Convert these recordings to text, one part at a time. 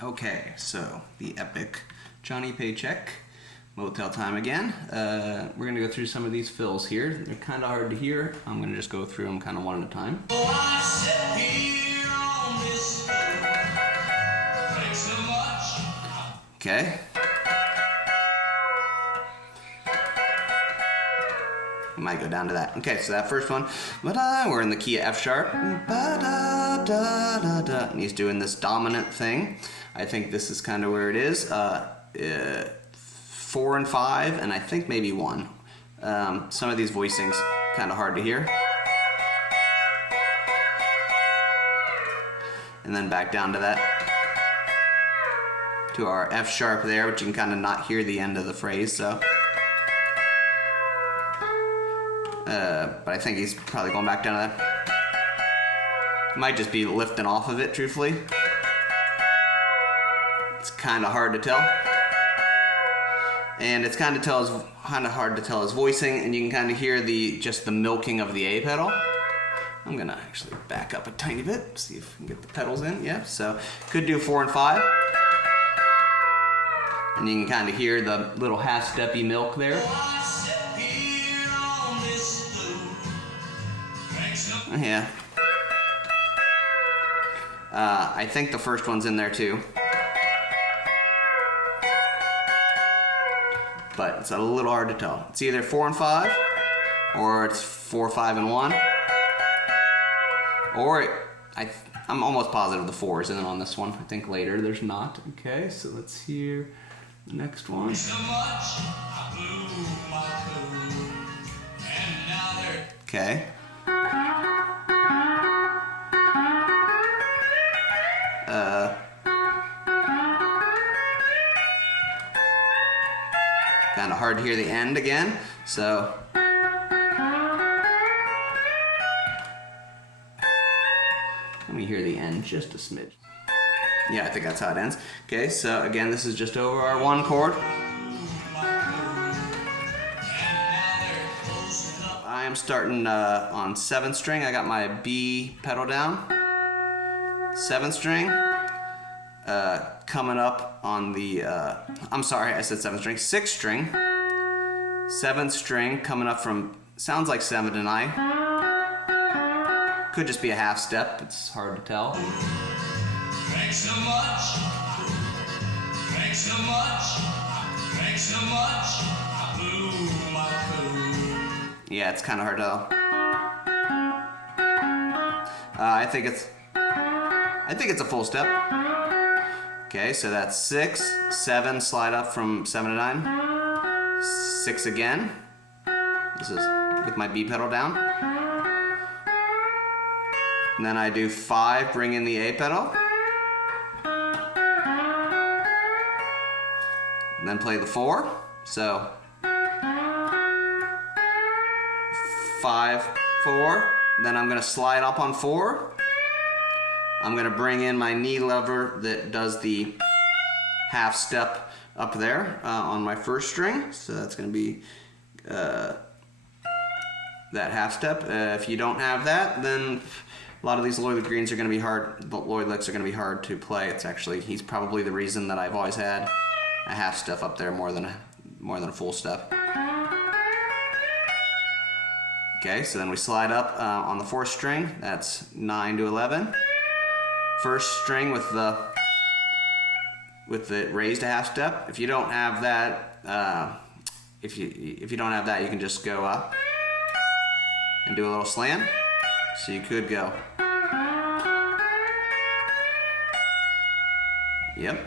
Okay, so the epic Johnny Paycheck, Motel Time Again. We're going to go through some of these fills here. They're kind of hard to hear. I'm going to just go through them kind of one at a time. Okay. We might go down to that. Okay, so that first one, we're in the key of F sharp. And he's doing this dominant thing. I think this is kind of where it is. 4 and 5, and I think maybe 1. Some of these voicings kind of hard to hear. And then back down to that, to our F sharp there, but you can kind of not hear the end of the phrase, so. But I think he's probably going back down to that. Might just be lifting off of it, truthfully. It's kind of hard to tell. And it's kind of hard to tell his voicing, and you can kind of hear just the milking of the A pedal. I'm gonna actually back up a tiny bit, see if we can get the pedals in. Yeah, so could do 4 and 5. And you can kind of hear the little half-steppy milk there. Yeah. I think the first one's in there too. But it's a little hard to tell. It's either 4 and 5, or it's 4, 5, and 1. Or I'm almost positive the 4 is in on this one. I think later there's not. Okay, so let's hear the next one. Okay. Kind of hard to hear the end again, so let me hear the end just a smidge. Yeah, I think that's how it ends. Okay, so again, this is just over our 1 chord. I am starting on 7th string. I got my B pedal down. 7th string. Coming up on the, I'm sorry, I said 7th string. 6th string. 7th string coming up from, sounds like 7 to 9. Could just be a half step, it's hard to tell. Thanks so much. Thanks so much. Thanks so much. I blew my cool. Yeah, it's kind of hard to tell. I think it's a full step. Okay, so that's 6, 7, slide up from 7 to 9. 6 again. This is with my B pedal down. And then I do 5, bring in the A pedal. And then play the 4. So 5, 4. Then I'm going to slide up on 4. I'm going to bring in my knee lever that does the half step up there on my 1st string. So that's going to be that half step. If you don't have that, then a lot of these Lloyd Greens are going to be hard. The Lloyd licks are going to be hard to play. He's probably the reason that I've always had a half step up there more than a full step. Okay, so then we slide up on the 4th string. That's 9 to 11. 1st string with the raised a half step. If you don't have that, if you don't have that, you can just go up and do a little slant. So you could go. Yep.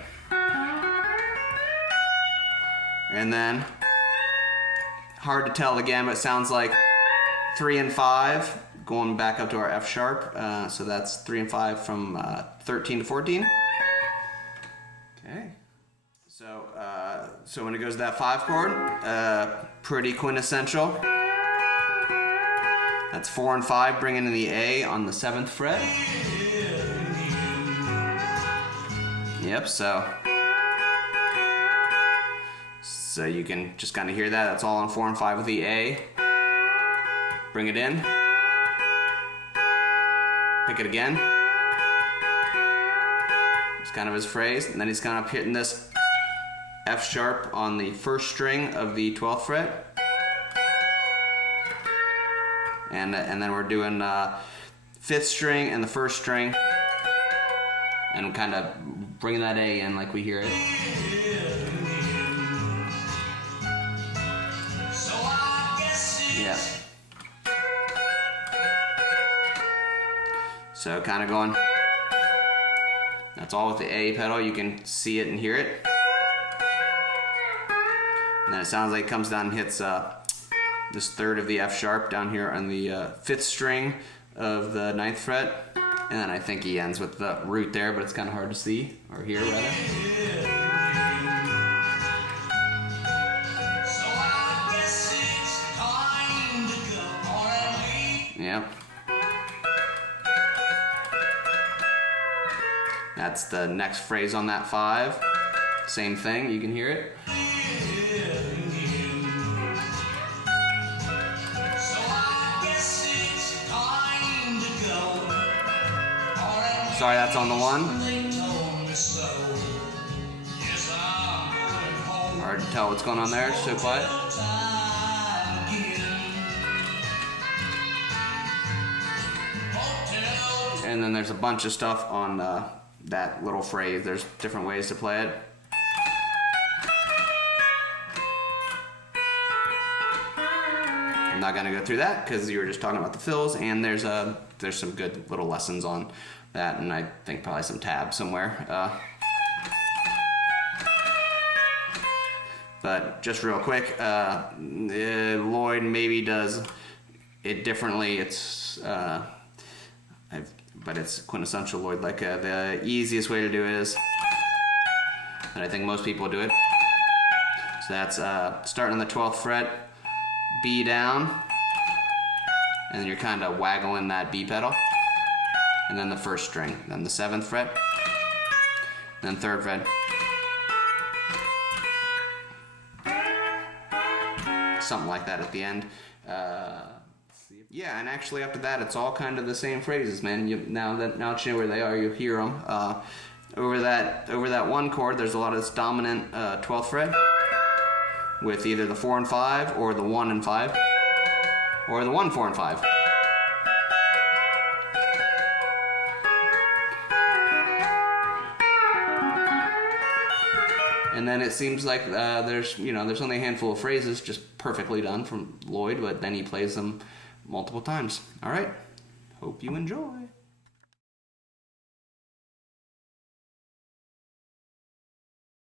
And then hard to tell again, but it sounds like 3 and 5. Going back up to our F sharp, so that's 3 and 5 from 13 to 14. Okay, so when it goes to that 5 chord, pretty quintessential. That's 4 and 5, bringing in the A on the 7th fret. Yep, so you can just kind of hear that. That's all on 4 and 5 with the A. Bring it in. Pick it again. It's kind of his phrase, and then he's kind of hitting this F sharp on the first string of the 12th fret. And then we're doing 5th string and the 1st string, and kind of bringing that A in like we hear it. So I guess it's Yeah. So kind of going. That's all with the A pedal. You can see it and hear it. And then it sounds like it comes down and hits this 3rd of the F sharp down here on the 5th string of the 9th fret. And then I think he ends with the root there, but it's kind of hard to see, or hear rather. So I guess it's time to go or at least Yep. That's the next phrase on that 5. Same thing, you can hear it. So I guess it's time to go or at Sorry, that's on the 1. They told me so. Yes, I'm going home. Hard to tell what's going on there, it's so quiet. Time again. Motel And then there's a bunch of stuff on that little phrase. There's different ways to play it. I'm not gonna go through that because you were just talking about the fills, and there's some good little lessons on that, and I think probably some tabs somewhere. But just real quick, Lloyd maybe does it differently. It's but it's quintessential Lloyd. Like the easiest way to do it is, and I think most people do it. So that's starting on the 12th fret, B down, and then you're kind of waggling that B pedal, and then the 1st string, then the 7th fret, then 3rd fret, something like that at the end. Yeah, and actually after that, it's all kind of the same phrases, man. Now that you know where they are, you hear them. Over that 1 chord, there's a lot of this dominant 12th fret with either the 4 and 5, or the 1 and 5, or the 1, 4 and 5. And then it seems like there's only a handful of phrases just perfectly done from Lloyd, but then he plays them multiple times. All right, hope you enjoy.